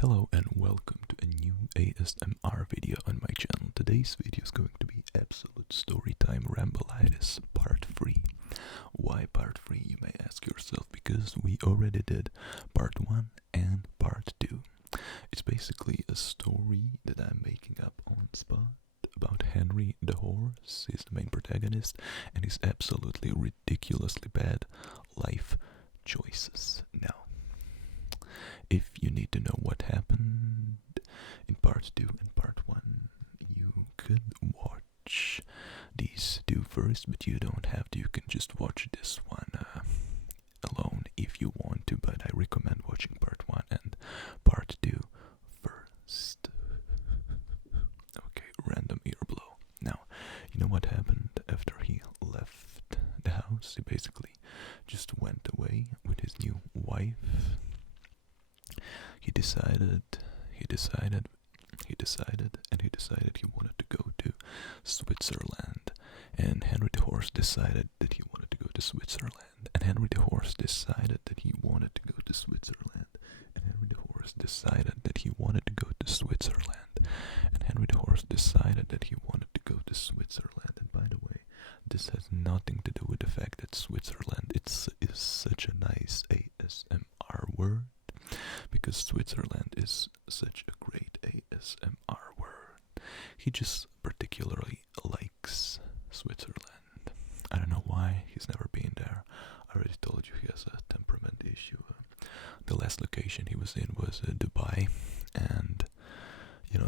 Hello and welcome to a new ASMR video on my channel. Today's video is going to be absolute storytime Rambleitis part 3. Why part 3, you may ask yourself, because we already did part 1 and part 2. It's basically a story that I'm making up on spot about Henry the horse. He's the main protagonist and his absolutely ridiculously bad life choices. Now, if you need to know what happened in part 2 and part 1, you could watch these two first, but you don't have to. You can just watch this one alone if you want to, but I recommend watching part 1 and part 2 first. Okay, random ear blow. Now, you know what happened after he left the house? He basically just went away with his new wife. He decided he wanted to go to Switzerland. And Henry the horse decided that he wanted to go to Switzerland. And Henry the horse decided that he wanted to go to Switzerland. And Henry the horse decided that he wanted to go to Switzerland. And Henry the horse decided that he wanted to go to Switzerland. And by the way, this has nothing to do with the fact that Switzerland is such a nice ASMR word, because Switzerland is such a great ASMR word. He just particularly likes Switzerland. I don't know why, he's never been there. I already told you he has a temperament issue. The last location he was in was Dubai, and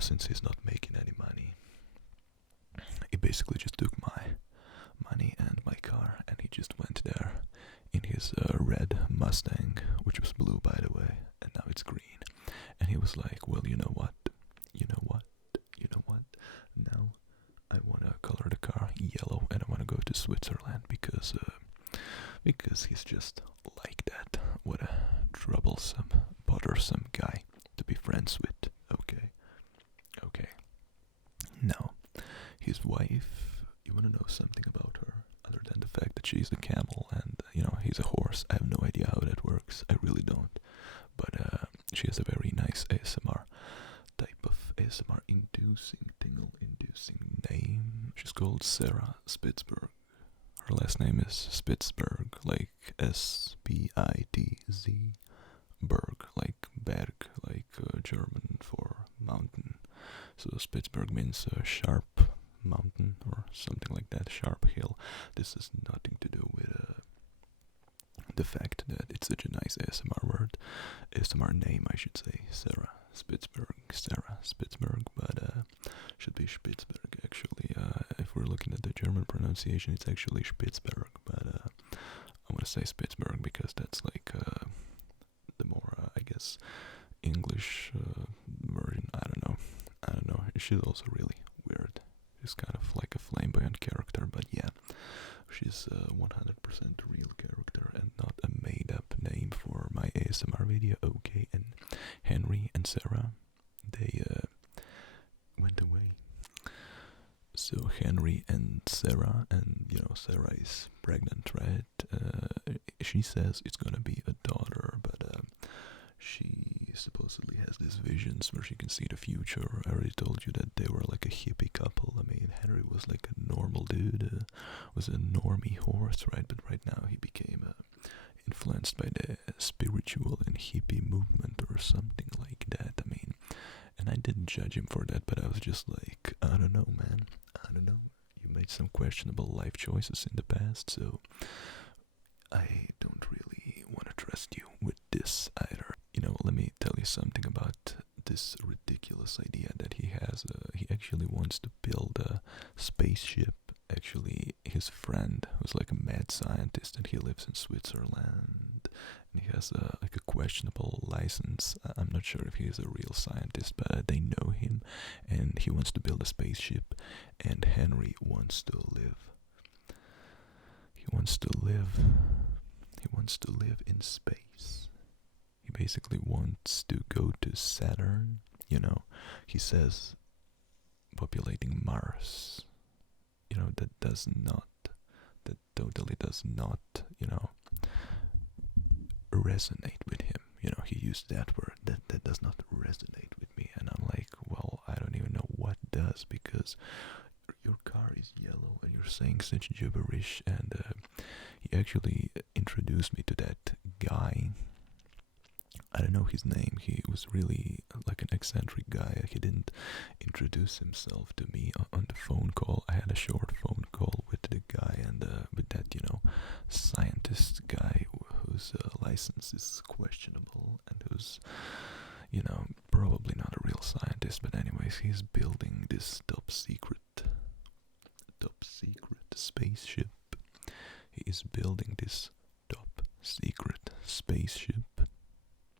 since he's not making any money, he basically just took my money and my car, and he just went there in his red Mustang, which was blue by the way, and now it's green. And he was like, well, you know what, now I want to color the car yellow and I want to go to Switzerland because he's just like that. What a troublesome, bothersome guy to be friends with. Okay. Now, his wife, you want to know something about her other than the fact that she's a camel and he's a horse? I have no idea how that works. I really don't. But she has a very nice ASMR type of ASMR tingle inducing name. She's called Sarah Spitzberg. Her last name is Spitzberg, like S-P-I-T-Z, Berg, like Berg, like German for mountain. So Spitzberg means sharp mountain or something like that, sharp hill. This has nothing to do with the fact that it's such a nice ASMR name, I should say. Sarah Spitzberg, but should be Spitzberg actually. If we're looking at the German pronunciation, it's actually Spitzberg, but I want to say Spitzberg because that's like the more, I guess, English version. I don't know. She's also really weird. She's kind of like a flamboyant character, but yeah, she's a 100% real character and not a made-up name for my ASMR video. Okay, and Henry and Sarah, they went away. So Henry and Sarah, and Sarah is pregnant, right? She says it's gonna be a daughter, but she supposedly has these visions where she can see the future. I already told you that they were like a hippie couple. I mean, Henry was like a normal dude, was a normie horse, right? But right now he became influenced by the spiritual and hippie movement or something like that. I mean, and I didn't judge him for that, but I was just like, I don't know, man. I don't know. You made some questionable life choices in the past, so I don't really want to trust you with this either. Let me tell you something about this ridiculous idea that he has. He actually wants to build a spaceship. Actually, his friend, who's like a mad scientist, and he lives in Switzerland, and he has a questionable license. I'm not sure if he is a real scientist, but they know him, and he wants to build a spaceship, and Henry wants to live. He wants to live in space. He basically wants to go to Saturn. He says populating Mars. That totally does not, resonate with him. He used that word. That does not resonate because your car is yellow and you're saying such gibberish. And he actually introduced me to that guy. I don't know his name. He was really like an eccentric guy. He didn't introduce himself to me on the phone call. I had a short phone call with the guy and with that, scientist guy whose license is questionable and who's, probably not a real scientist. But anyways, he's building this top secret spaceship. He is building this top secret spaceship.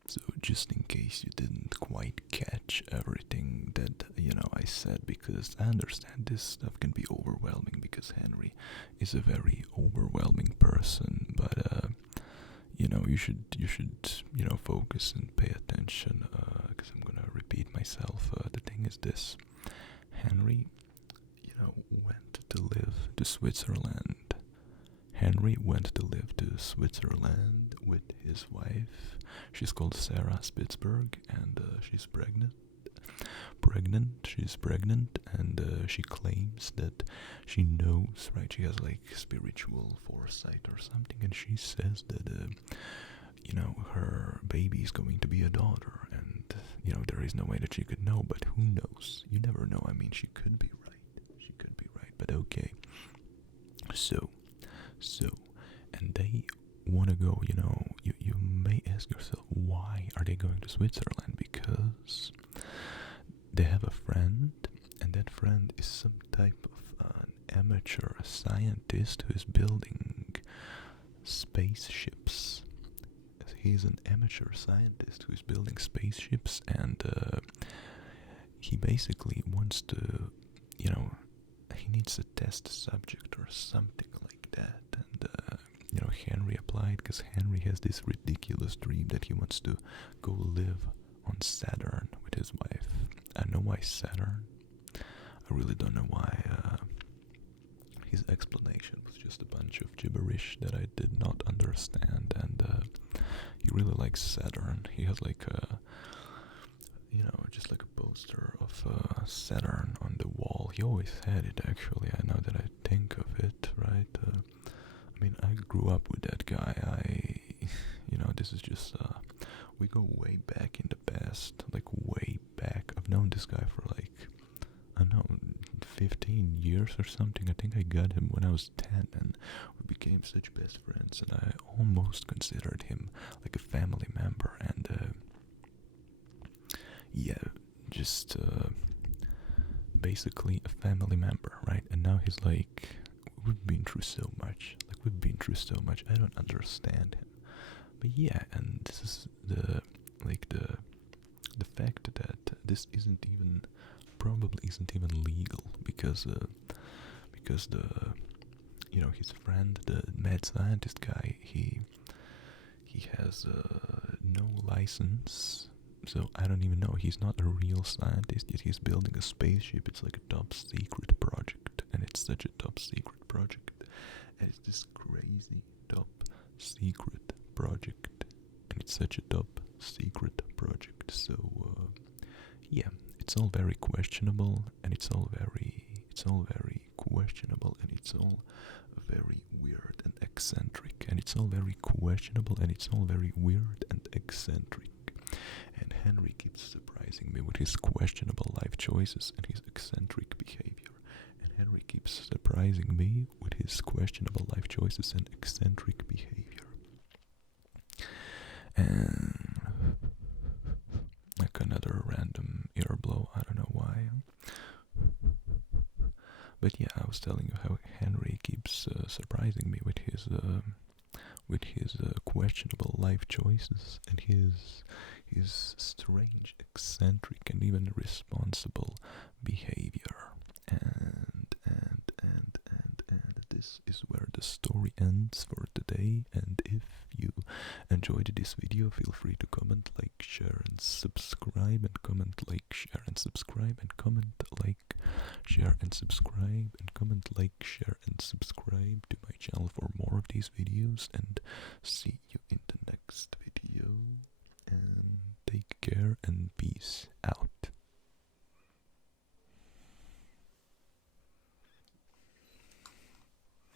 So just in case you didn't quite catch everything that, I said, because I understand this stuff can be overwhelming because Henry is a very overwhelming person, but, you should, focus and pay attention, because I'm gonna repeat myself. The thing is this: Henry, went to live to Switzerland. Henry went to live to Switzerland with his wife. She's called Sarah Spitzberg, and she's pregnant. She's pregnant, and she claims that she knows, right? She has like spiritual foresight or something, and she says that, her baby is going to be a daughter, and there is no way that she could know, but who knows? You never know. I mean, she could be right, but okay. So, and they want to go, you may ask yourself, why are they going to Switzerland? Because they have a friend, and that friend is some type of an amateur scientist who is building spaceships. He's an amateur scientist who is building spaceships, and he basically wants to, he needs a test subject or something like that. And Henry applied because Henry has this ridiculous dream that he wants to go live on Saturn with his wife. I know why Saturn. I really don't know why. His explanation was just a bunch of gibberish that I did not understand, and he really likes Saturn. He has like a, just like a poster of Saturn on the wall. He always had it, actually. I know that I think of it, right? I mean, I grew up with that guy. This is just, we go way back in the past, like way back. I've known this guy for like, I don't know, 15 years or something. I think I got him when I was 10, and we became such best friends, and I almost considered him like a family member, and just basically a family member, right? And now he's like, we've been through so much, I don't understand him. But yeah, and this is the fact that this probably isn't even legal, because his friend, the mad scientist guy, he has no license. So I don't even know. He's not a real scientist, yet he's building a spaceship. It's like a top secret project, and it's such a top secret project. And it's this crazy top secret project, and it's such a top secret project. So it's all very questionable, and it's all very questionable, and it's all very weird and eccentric, and it's all very questionable, and it's all very weird and eccentric. And Henry keeps surprising me with his questionable life choices and his eccentric behavior. And Henry keeps surprising me with his questionable life choices and eccentric behavior. And like another random ear blow, I don't know why. But yeah, I was telling you how Henry keeps surprising me with his questionable life choices and his strange, eccentric, and even irresponsible behavior. And this is where the story ends for today. And if you enjoyed this video, feel free to comment, like, share, and subscribe, and comment, like, share, and subscribe, and comment, like, share, and subscribe, and comment, like, share, and subscribe to my channel for more of these videos, and see you in the next video, and take care, and peace out.